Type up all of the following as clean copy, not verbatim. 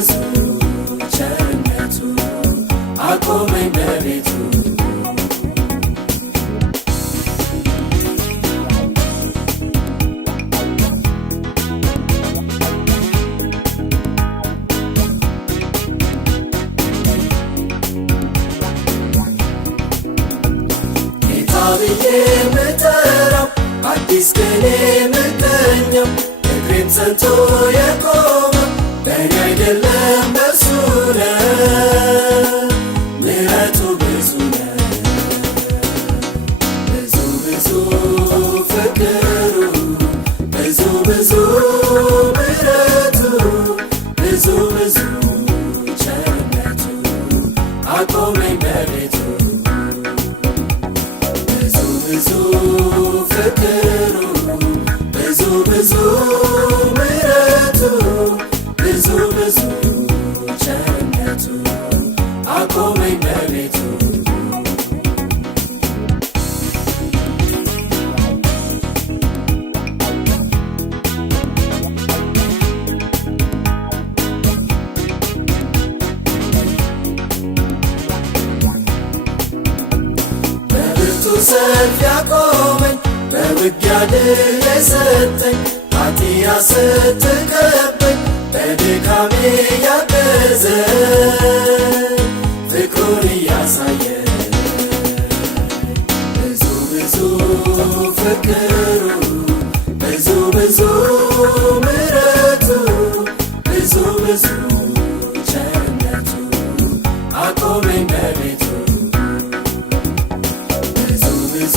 ብዙ ቸርነቱ አቆመኝ በቤቱ ጌታ ብዬ ምጠራው አዲስ ቀኔ ምገኘው እግሬም ጸንቶ የቆመ በእኔ አይደለም በእርሱ ነው። ምሕረቱ ብዙ ነው፣ ብዙ ብዙ ፍቅሩ፣ ብዙ ብዙ ምሕረቱ፣ ብዙ ብዙ ቸርነቱ አቆመኝ በቤቱ ብዙ ብዙ ፍቅሩ፣ ብዙ ብዙ ምሕረቱ፣ ብዙ ብዙ ቸርነቱ አቆመኝ በቤቱ በብርቱ ሰልፍ ያቆመኝ በውጊያ ድል የሰጠኝ ኃጢአት ስትከበኝ በድካሜ ያገዘኝ ፍቅሩን እያሳየ ብዙ ብዙ ፍቅሩ፣ ብዙ ብዙ ምሕረቱ፣ ብዙ ብዙ ቸርነቱ አቆመኝ በቤቱ ብዙ ብዙ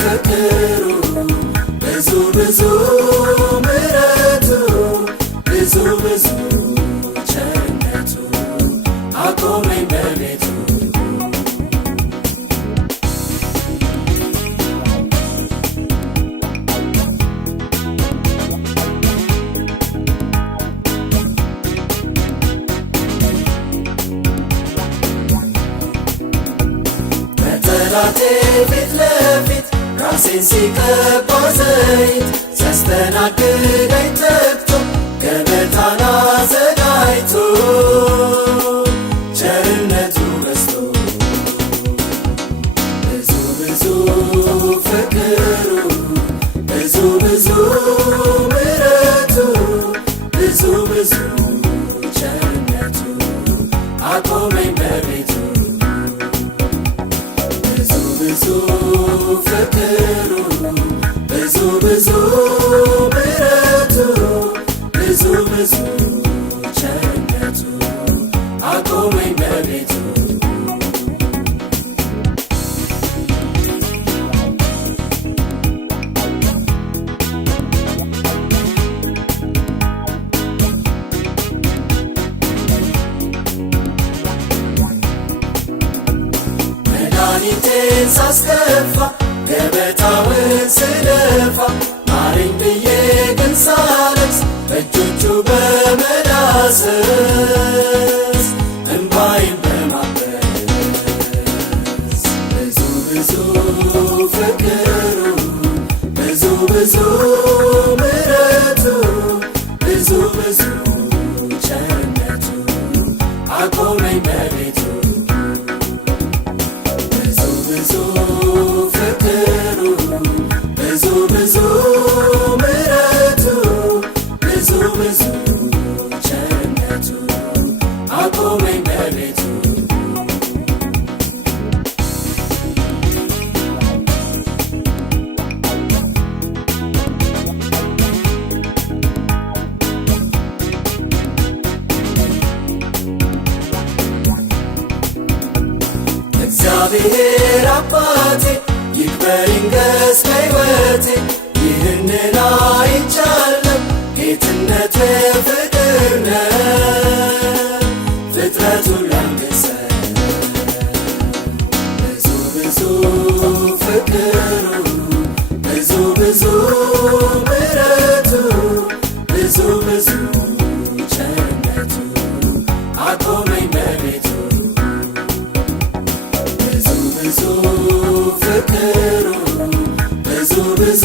ፍቅሩ፣ ብዙ ብዙ ምሕረቱ፣ ብዙ ብዙ ቸርነቱ አቆመኝ በቤቱ በጠላቴ ፊት ለፊት ራሴን ሲቀባ ዘይት ሲያስተናግደኝ ተግቶ ገበታን አዘጋጅቶ ቸርነቱ በዝቶ ብዙ ብዙ ፍቅሩ፣ ብዙ ብዙ ምሕረቱ፣ ብዙ ብዙ ቸርነቱ አቆመኝ በቤቱ ብዙ ብዙ ፍቅሩ፣ ብዙ ብዙ ምሕረቱ፣ ብዙ ብዙ ቸርነቱ አቆመኝ በቤቱ መድኃኒቴን ሳስከፋ ገበታውን ስደፋ ማረኝ ብዬ ግን ሳለቅስ በእጆቹ በመዳሰስ እንባዬን በማበስ ብዙ ብዙ ፍቅሩ፣ ብዙ ብዙ ምሕረቱ፣ ብዙ ብዙ ቸርነቱ አቆመኝ በቤቱ ብዙ ብዙ ፍቅሩ፣ ብዙ ብዙ ምሕረቱ፣ ብዙ ብዙ ቸርነቱ አቆመኝ በቤቱ እግዚአብሔር አባቴ ይክበር ይንገስ በሕይወቴ ይህንን አይቻለሁ ጌትነት ፍቅር ነው ፍጥረቱን ላንገሰ ብዙ ብዙ ፍቅሩ፣ ብዙ ብዙ ምሕረቱ፣ ብዙ ብዙ ቸርነቱ አቆመኝ በቤቱ ብዙ ብዙ ፍቅሩ፣ ብዙ ብዙ